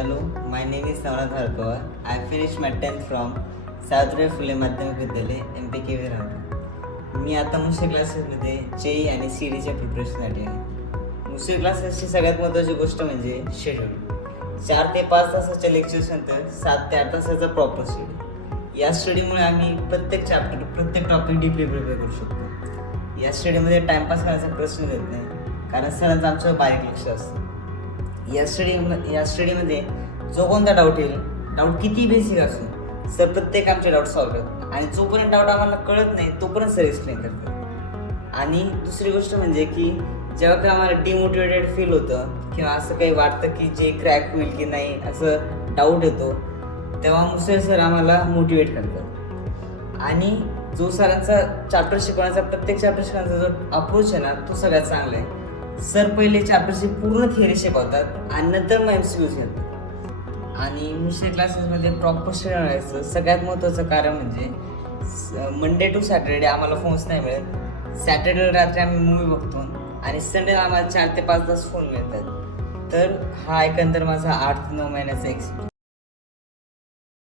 Hello, my name is Navnath Harkawa. I finished my 10th from Savitribai Phule माध्यमिक विद्यालय MPK विरामपूर. मी आता मुसे क्लासेसमध्ये JEE आणि CETच्या प्रिपरेशनसाठी आहे. मुसे क्लासेसची सगळ्यात महत्त्वाची गोष्ट म्हणजे शेड्यूल. 4 ते 5 तासाच्या लेक्चर्स नंतर 7 ते 8 तासाचा प्रॉपर शेड्यूल. या स्टडीमुळे आम्ही प्रत्येक चॅप्टर प्रत्येक टॉपिक डीपली प्रिपेअर करू शकतो. या स्टडीमध्ये टाइमपास करायचा प्रश्न येत नाही, कारण सरांचं आमचं बारीक लक्ष असतं. या स्टडीमध्ये जो कोणता डाऊट येईल, डाऊट किती बेसिक असो, सर प्रत्येक आमचे डाऊट सॉल्व्ह करतात आणि जोपर्यंत डाऊट आम्हाला कळत नाही तोपर्यंत सर एक्सप्लेन करतात. आणि दुसरी गोष्ट म्हणजे की जेव्हा काही आम्हाला डिमोटिवेटेड फील होतं किंवा असं काही वाटतं की जे क्रॅक होईल की नाही असं डाऊट येतो, तेव्हा मुसे सर आम्हाला मोटिवेट करतात. आणि जो सरांचा चॅप्टर शिकवण्याचा प्रत्येक चॅप्टर शिकवण्याचा जो अप्रोच आहे ना, तो सगळ्यात चांगला आहे. सर पहिले चॅप्टरची पूर्ण थिअरी शिकवतात आणि नंतर मग MCQs घेतात. आणि मुसे क्लासेसमध्ये प्रॉपर शेड्यूल राहायचं सगळ्यात महत्त्वाचं कारण म्हणजे मंडे टू सॅटर्डे आम्हाला फोन्स नाही मिळत. सॅटर्डे रात्री आम्ही मूवी बघतो आणि संडे आम्हाला 4 ते 5 तास फोन मिळतात. तर हा एकंदर माझा 8 ते 9 महिन्याचा एक्सपिरियन्स.